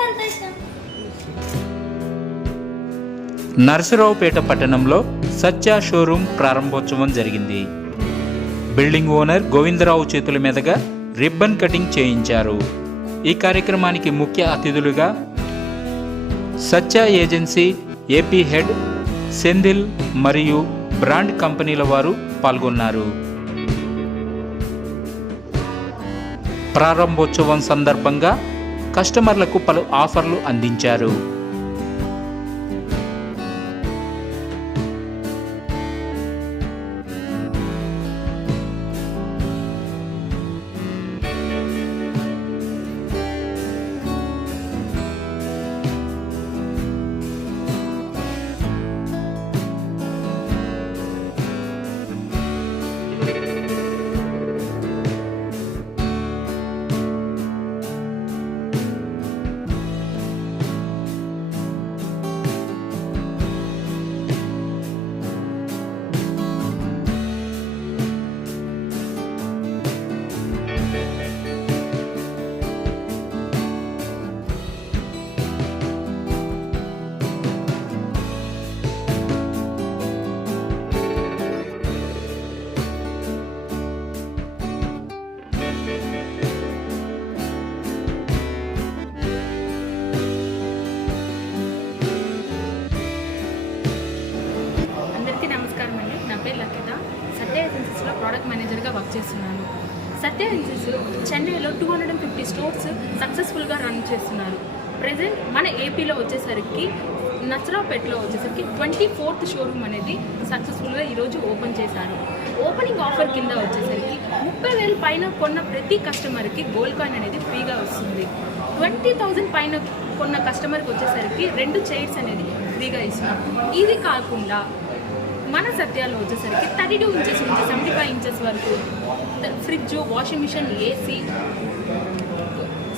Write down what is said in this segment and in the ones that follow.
సంతోషం. నరసరావుపేట పట్టణంలో సత్య షోరూమ్ ప్రారంభోత్సవం జరిగింది. బిల్డింగ్ ఓనర్ గోవిందరావు చేతుల మీదుగా రిబ్బన్ కటింగ్ చేయించారు. ఈ కార్యక్రమానికి ముఖ్య అతిథులుగా సత్య ఏజెన్సీ ఏపీ హెడ్ సెంధిల్ మరియు బ్రాండ్ కంపెనీల వారు పాల్గొన్నారు. ప్రారంభోత్సవం సందర్భంగా కస్టమర్లకు పలు ఆఫర్లు అందించారు. సత్య ఏజెన్సీస్లో ప్రోడక్ట్ మేనేజర్గా వర్క్ చేస్తున్నాను. సత్య ఏజెన్సీస్ చెన్నైలో 250 స్టోర్స్ సక్సెస్ఫుల్గా రన్ చేస్తున్నారు. ప్రజెంట్ మన ఏపీలో వచ్చేసరికి నరసరావుపేటలో వచ్చేసరికి 24th షోరూమ్ అనేది సక్సెస్ఫుల్గా ఈరోజు ఓపెన్ చేశారు. ఓపెనింగ్ ఆఫర్ కింద వచ్చేసరికి 30,000 పైన కొన్న ప్రతి కస్టమర్కి గోల్డ్ కాయిన్ అనేది ఫ్రీగా వస్తుంది. 20,000 పైన కొన్న కస్టమర్కి వచ్చేసరికి 2 చైర్స్ అనేది ఫ్రీగా ఇస్తున్నాం. ఇది కాకుండా మన సత్యాలో వచ్చేసరికి 32 ఇంచెస్ నుంచి 75 ఇంచెస్ వరకు fridge, washing machine, AC,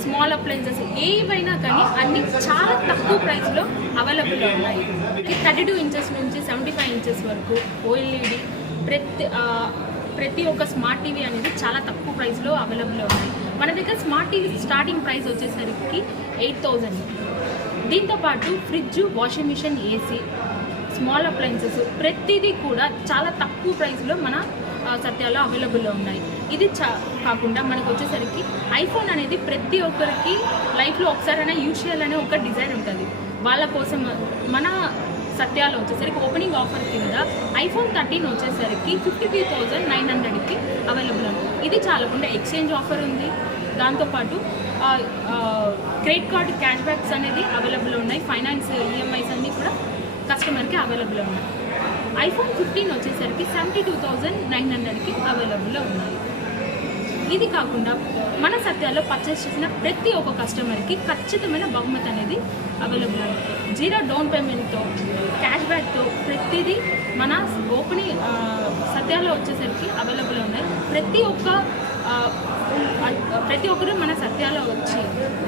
small appliances ఏవైనా కానీ అన్నీ చాలా తక్కువ ప్రైస్లో అవైలబుల్గా ఉన్నాయి. 32 ఇంచెస్ నుంచి 75 ఇంచెస్ వరకు ఓఎల్ఈడి ప్రతి ఒక్క స్మార్ట్ టీవీ అనేది చాలా తక్కువ ప్రైస్లో అవైలబుల్గా ఉన్నాయి. మన దగ్గర స్మార్ట్ టీవీ స్టార్టింగ్ ప్రైస్ వచ్చేసరికి 8,000. దీంతోపాటు fridge, washing machine, AC, small appliances ప్రతిదీ కూడా చాలా తక్కువ ప్రైస్లో మన సత్యాలో అవైలబుల్లో ఉన్నాయి. ఇది కాకుండా మనకు వచ్చేసరికి ఐఫోన్ అనేది ప్రతి ఒక్కరికి లైఫ్లో ఒకసారైనా యూజ్ చేయాలనే ఒక డిజైర్ ఉంటుంది. వాళ్ళ కోసం మన సత్యాలో వచ్చేసరికి ఓపెనింగ్ ఆఫర్ కింద ఐఫోన్ 13 వచ్చేసరికి 53,900కి అవైలబుల్ ఉంది. ఇది చాలకుండా ఎక్స్చేంజ్ ఆఫర్ ఉంది. దాంతోపాటు క్రెడిట్ కార్డు క్యాష్ బ్యాక్స్ అనేది అవైలబుల్ ఉన్నాయి. ఫైనాన్స్ ఈఎంఐస్ అన్నీ కూడా కస్టమర్కి అవైలబుల్ ఉన్నాయి. ఐఫోన్ 15 వచ్చేసరికి 72,900కి అవైలబుల్లో ఉన్నాయి. ఇది కాకుండా మన సత్యాలో పర్చేస్ చేసిన ప్రతి ఒక్క కస్టమర్కి ఖచ్చితమైన బహుమతి అనేది అవైలబుల్ ఉంది. 0 డౌన్ పేమెంట్తో, క్యాష్ బ్యాక్తో ప్రతిదీ మన ఓపెనింగ్ సత్యాలో వచ్చేసరికి అవైలబుల్ ఉన్నాయి. ప్రతి ఒక్కరు మన సత్యాలో వచ్చి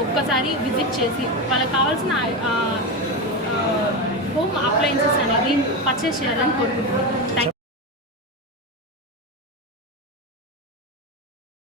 ఒక్కసారి విజిట్ చేసి వాళ్ళకి కావాల్సిన హోమ్ అప్లయన్సెస్ అనేది పర్చేస్ చేయాలని కోరుకుంటున్నాను.